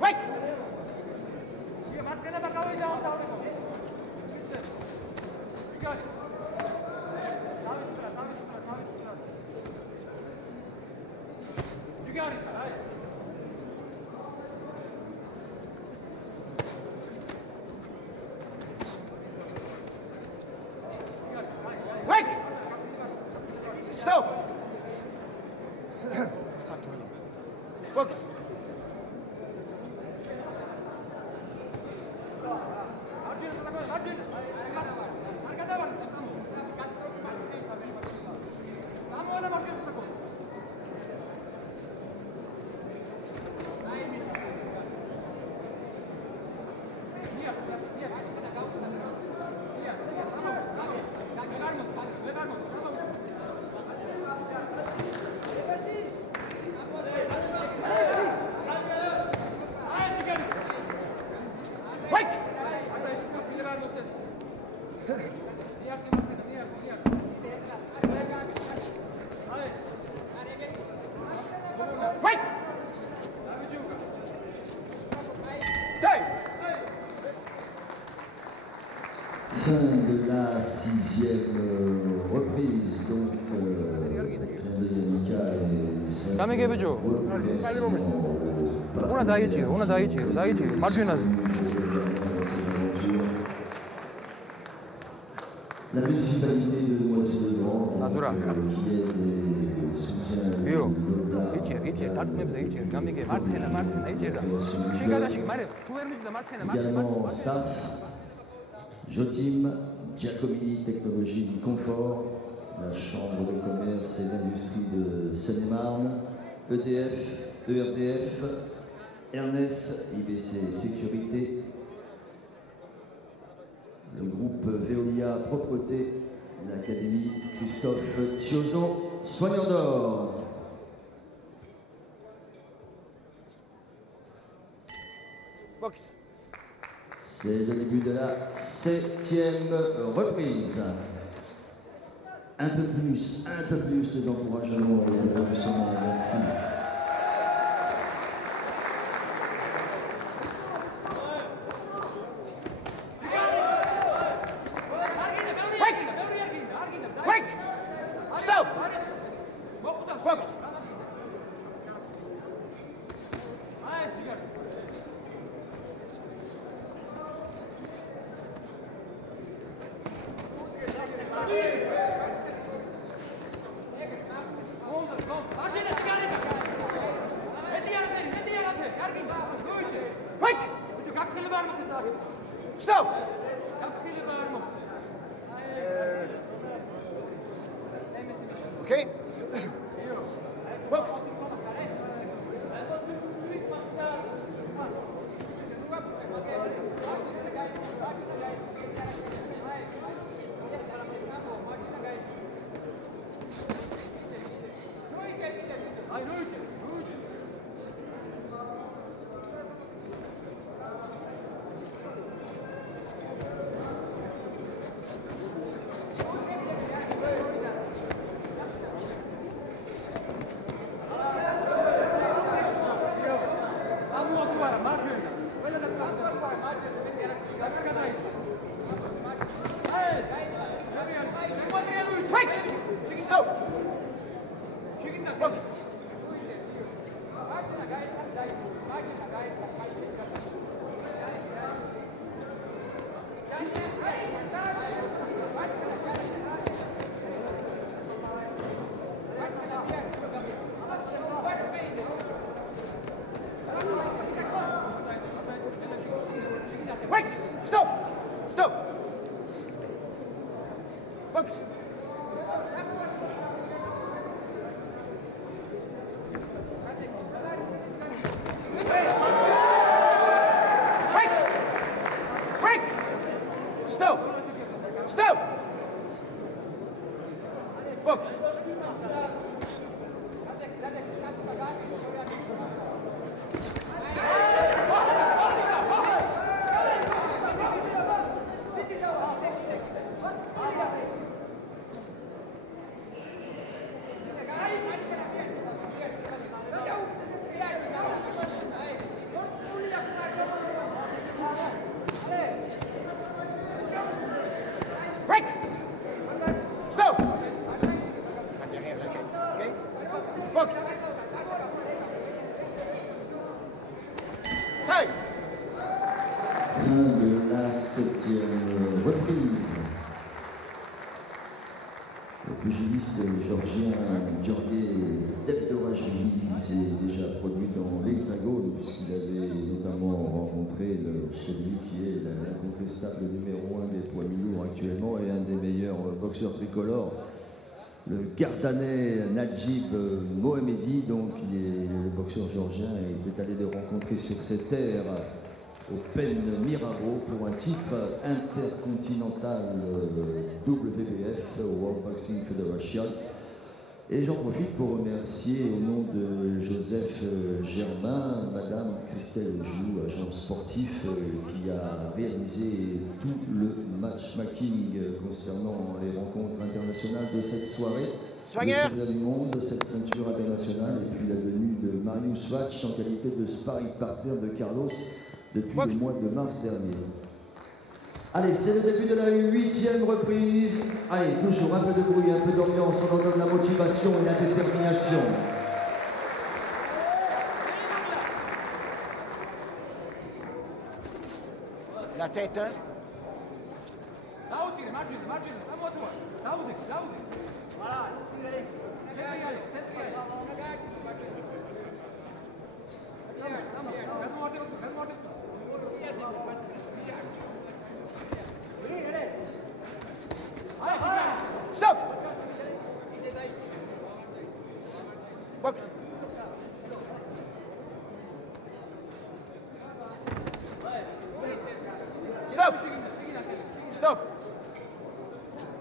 Wait! You got it. Wait! Stop! Focus. Wait! Wait! Time! Fin de la 6e reprise, donc clin d'œil amical et Dame che peggio. Una dai giro, dai giro. Margine. La municipalité de Noisy-le-Grand, Azura. qui est des soutiens de l'ODA, également SAF, Jotim, Giacomini Technologie Confort, la Chambre de commerce et d'industrie de Seine-et-Marne, EDF, ERDF, Ernest, IBC Sécurité, le groupe Veolia Propreté, l'Académie Christophe Thiozon, soigneur d'or. Box. C'est le début de la 7e reprise. Un peu plus les encouragements et les applaudissements. Merci. Wait! Stop! Focus. Wait! Stop! Okay? Box. Wait! Stop! Box. Wait! Stop! Stop! Box. Wait! Wait! Stop! Box. Time. Fin de la 7e reprise. Le pugiliste géorgien Georgi Devdorashvili s'est déjà produit dans l'Hexagone puisqu'il avait notamment rencontré celui qui est l'incontestable numéro 1 des poids mi-lourds actuellement et un des meilleurs boxeurs tricolores, le Gardanais Najib Mohammedi. Donc le boxeur géorgien est allé le rencontrer sur cette terre au Pen Mirabeau pour un titre intercontinental WBF, World Boxing Federation. Et j'en profite pour remercier au nom de Joseph Germain, Madame Christelle Joux, agent sportif, qui a réalisé tout le matchmaking concernant les rencontres internationales de cette soirée. Soigner. Le championnat du monde, cette ceinture internationale et puis la venue de Marius Vatch en qualité de sparring partner de Carlos depuis le mois de mars dernier. Allez, c'est le début de la 8e reprise. Allez, toujours un peu de bruit, un peu d'ambiance, on leur donne la motivation et la détermination. La tête, hein. Stop. Box. Stop. Stop.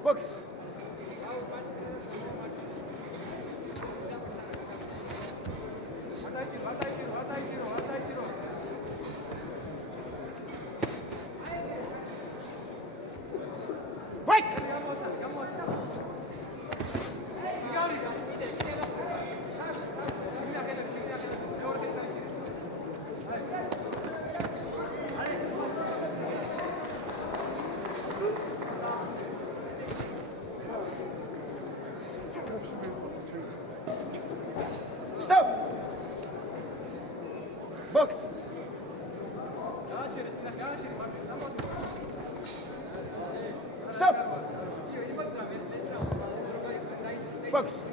Box. Break. Stop. Box. Stop. Box.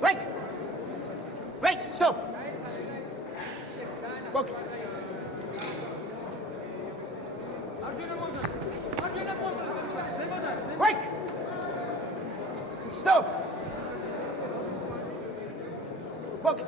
Break. Break. Stop. Box. Break. Stop. Box.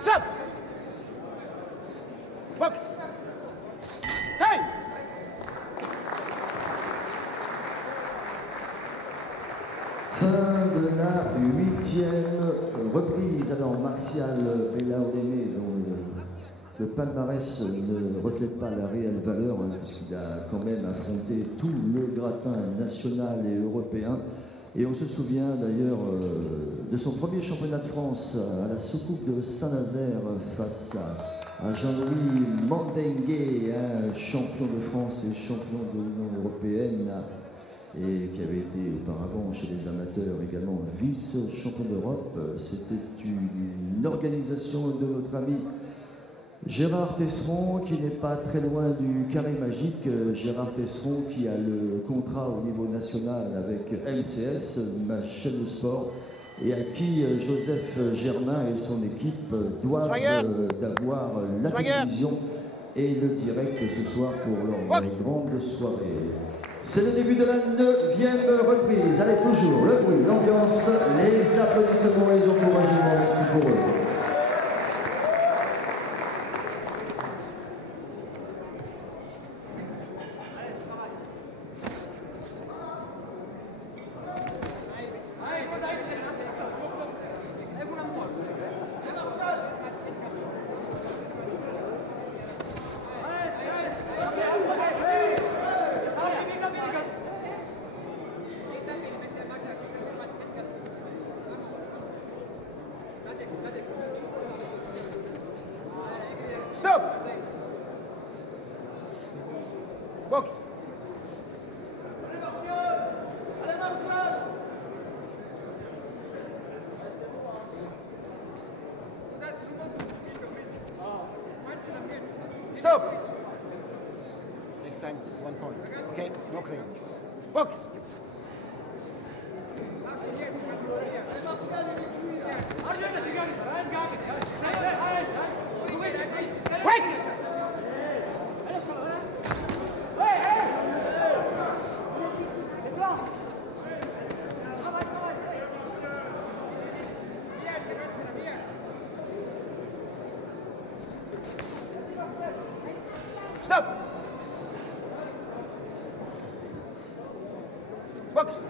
Stop. Box. Time. Fin de la 8e reprise. Alors Martial Bellaudemé, dont le palmarès ne reflète pas la réelle valeur, hein, puisqu'il a quand même affronté tout le gratin national et européen. Et on se souvient d'ailleurs de son premier championnat de France à la soucoupe de Saint-Nazaire face à Jean-Louis Mandengue, hein, champion de France et champion de l'Union européenne, et qui avait été auparavant chez les amateurs également vice-champion d'Europe. C'était une organisation de notre ami Gérard Tesseron, qui n'est pas très loin du carré magique. Gérard Tesseron qui a le contrat au niveau national avec MCS, ma chaîne de sport, et à qui Joseph Germain et son équipe doivent d'avoir la télévision et le direct ce soir pour leur grande soirée. C'est le début de la 9e reprise. Allez, toujours le bruit, l'ambiance, les applaudissements et les encouragements. Merci pour eux. Stop! Box! Stop! Next time, 1 point. Okay? No cringe. Box! Wait! Stop! Box!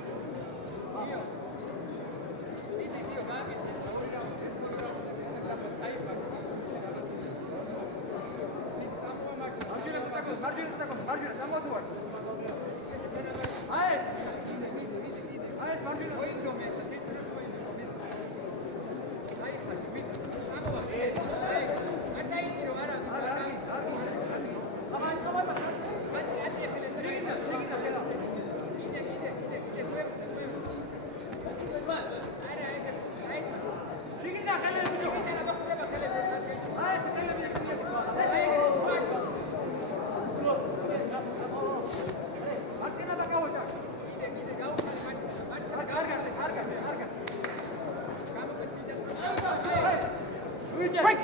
Break!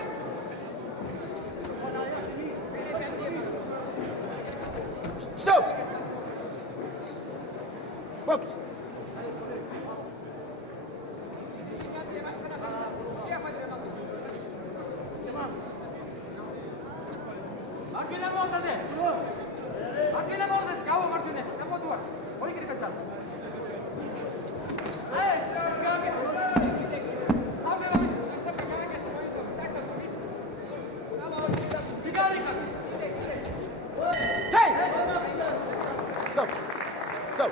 Stop! Box! Hey! Stop! Stop!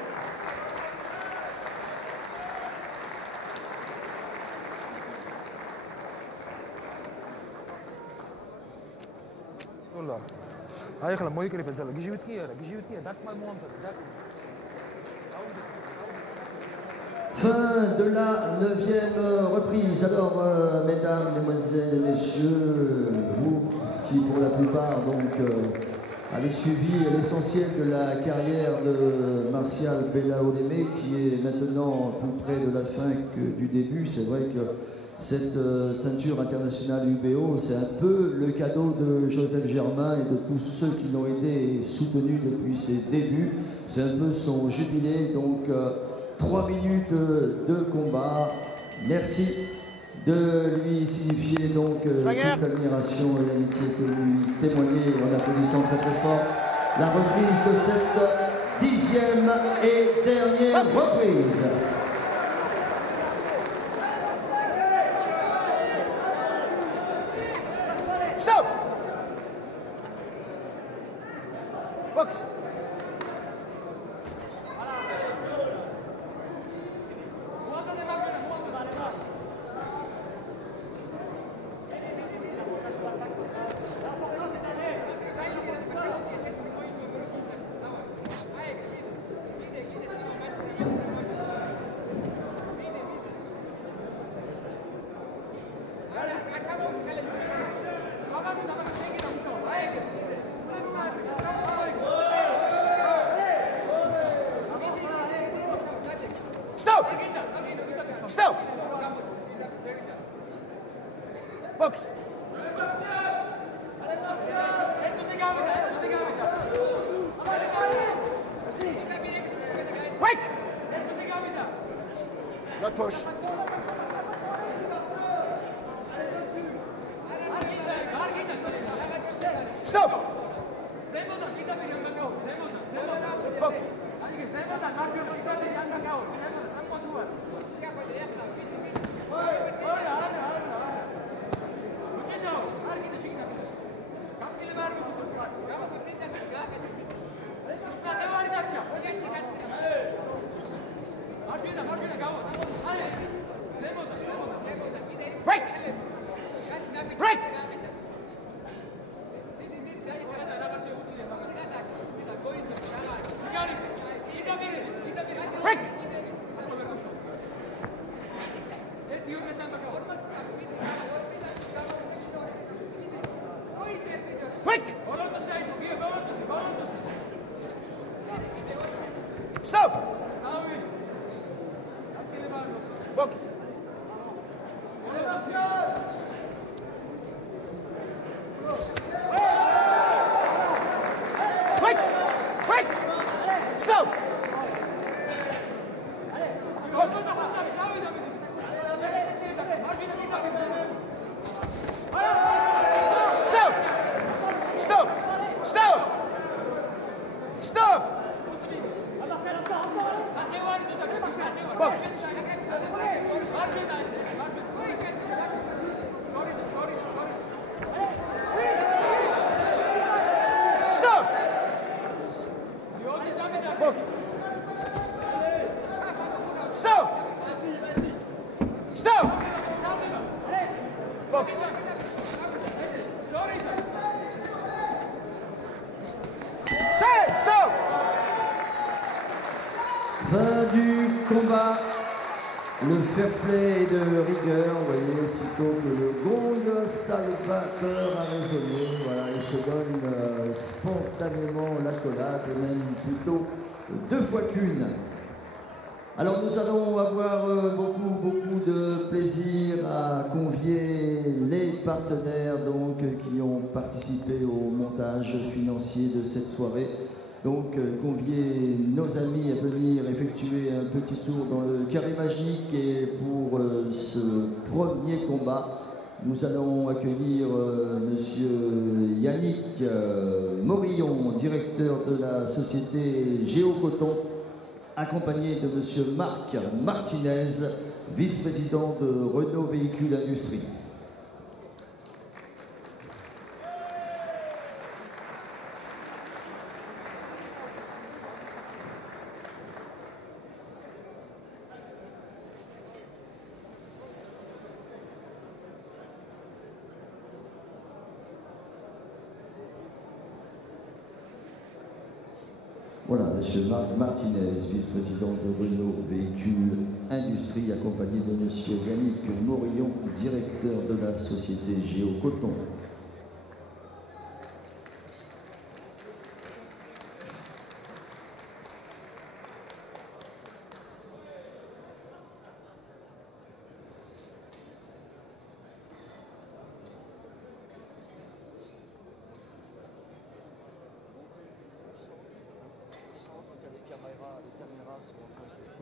والله هاي خلا مو يكري بنزل جيوت كيا دات ما مونت دات. Fin de la 9e reprise. Alors, mesdames, mesdemoiselles et messieurs, vous qui pour la plupart donc avez suivi l'essentiel de la carrière de Martial Belaolémé, qui est maintenant plus près de la fin que du début. C'est vrai que cette ceinture internationale UBO, c'est un peu le cadeau de Joseph Germain et de tous ceux qui l'ont aidé et soutenu depuis ses débuts. C'est un peu son jubilé, donc 3 minutes de combat. Merci de lui signifier donc toute l'admiration et l'amitié que lui témoignez en applaudissant très très fort la reprise de cette 10e et dernière reprise. Stop! Box! Stop! Stop! Box. Wait. Not push. Stop. Box. Break. Break. Break. Break. Stop. Box. Break. Break. Stop. Box. Stop. Stop. Stop. Stop. Box. Stop. Box. Stop. Stop. Box. Stop. Fin du combat. Le fair play de rigueur, vous voyez, sitôt que le gong salvateur a résonné, voilà, il se donne spontanément l'accolade, et même plutôt 2 fois qu'une. Alors nous allons avoir beaucoup de plaisir à convier les partenaires donc, qui ont participé au montage financier de cette soirée. Donc convier nos amis à venir effectuer un petit tour dans le carré magique et pour ce premier combat, nous allons accueillir monsieur Yannick Morillon, directeur de la société Géocoton, accompagné de monsieur Marc Martinez, vice-président de Renault Véhicule Industrie. Voilà, monsieur Marc Martinez, vice-président de Renault Véhicule Industrie, accompagné de monsieur Yannick Morillon, directeur de la société Géocoton.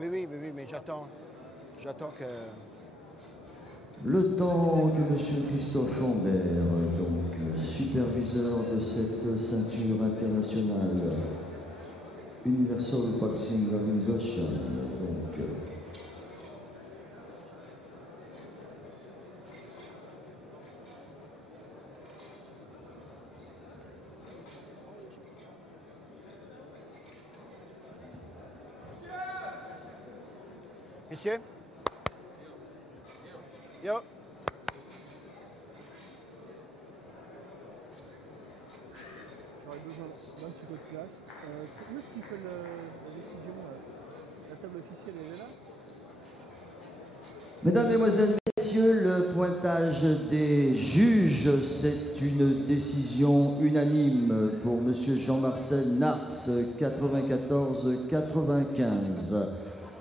Oui, mais j'attends que... Le temps que monsieur Christophe Lambert, donc superviseur de cette ceinture internationale, Universal Boxing Organization, donc... Monsieur? Yo. J'aurais besoin d'un petit peu de place. Où est-ce qu'il fait la décision la table officielle, elle est là? Mesdames, Mesdemoiselles, Messieurs, le pointage des juges, c'est une décision unanime pour monsieur Jean-Marcel Nartz, 94-95.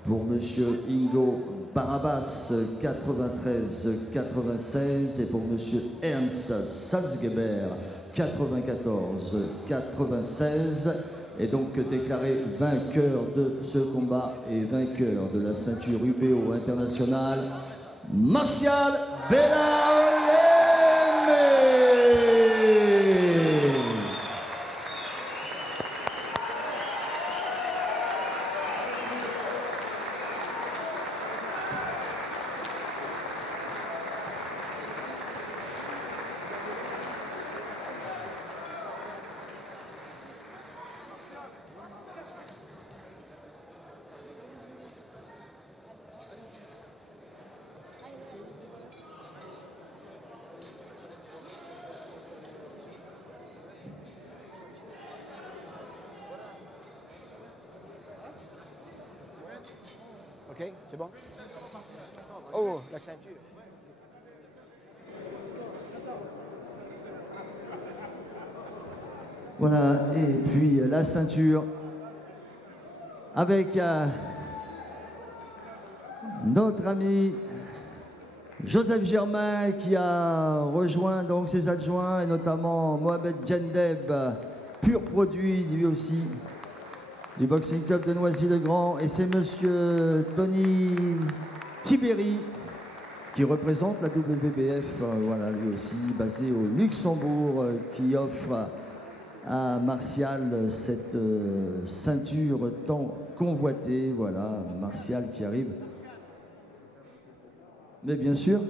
pour Monsieur Ingo Barabas, 93-96, et pour Monsieur Ernst Salzgeber, 94-96, et donc déclaré vainqueur de ce combat et vainqueur de la ceinture UPO internationale, Martial Bellaoleme. Ok, c'est bon? Oh, la ceinture. Voilà, et puis la ceinture avec notre ami Joseph Germain qui a rejoint donc ses adjoints et notamment Mohamed Djendeb, pur produit lui aussi du Boxing Club de Noisy-le-Grand, et c'est monsieur Tony Tiberi qui représente la WBF, voilà, lui aussi basé au Luxembourg, qui offre à Martial cette ceinture tant convoitée. Voilà, Martial qui arrive. Mais bien sûr.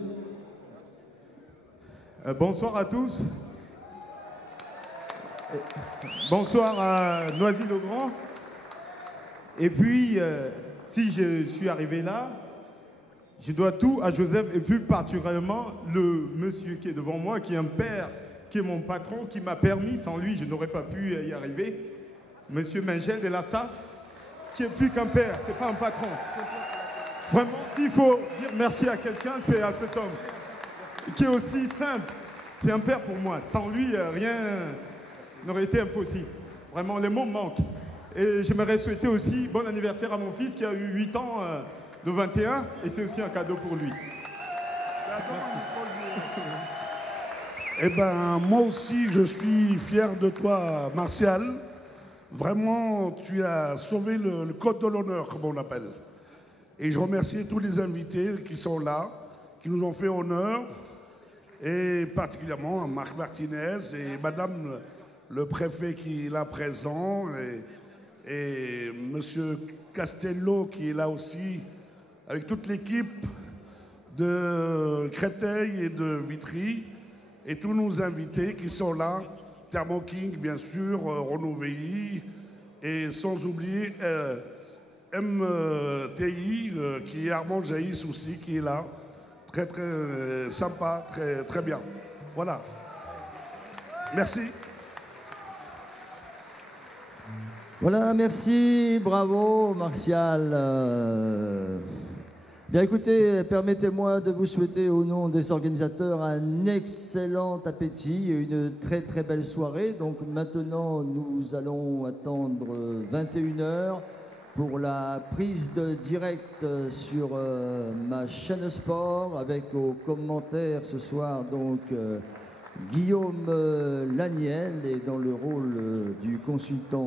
Bonsoir à tous. Bonsoir à Noisy-le-Grand. Et puis, si je suis arrivé là, je dois tout à Joseph, et plus particulièrement le monsieur qui est devant moi, qui est un père, qui est mon patron, qui m'a permis, sans lui je n'aurais pas pu y arriver, monsieur Mengel de la staff, qui est plus qu'un père, c'est pas un patron. Vraiment, s'il faut dire merci à quelqu'un, c'est à cet homme, qui est aussi simple, c'est un père pour moi. Sans lui, rien n'aurait été impossible. Vraiment, les mots manquent. Et j'aimerais souhaiter aussi bon anniversaire à mon fils qui a eu 8 ans le 21, et c'est aussi un cadeau pour lui. Merci. Eh ben, moi aussi, je suis fier de toi, Martial. Vraiment, tu as sauvé le code de l'honneur, comme on l'appelle. Et je remercie tous les invités qui sont là, qui nous ont fait honneur, et particulièrement Marc Martinez et Madame le préfet qui est là présent, et Monsieur Castello qui est là aussi, avec toute l'équipe de Créteil et de Vitry, et tous nos invités qui sont là, Thermo King bien sûr, Renaud VI, et sans oublier MTI, qui est Armand Jaïs aussi, qui est là, très très sympa, très, très bien. Voilà. Merci. Voilà, merci, bravo Martial. Bien écoutez, permettez-moi de vous souhaiter au nom des organisateurs un excellent appétit et une très très belle soirée. Donc maintenant, nous allons attendre 21h pour la prise de direct sur ma chaîne sport, avec aux commentaires ce soir donc Guillaume Laniel, et dans le rôle du consultant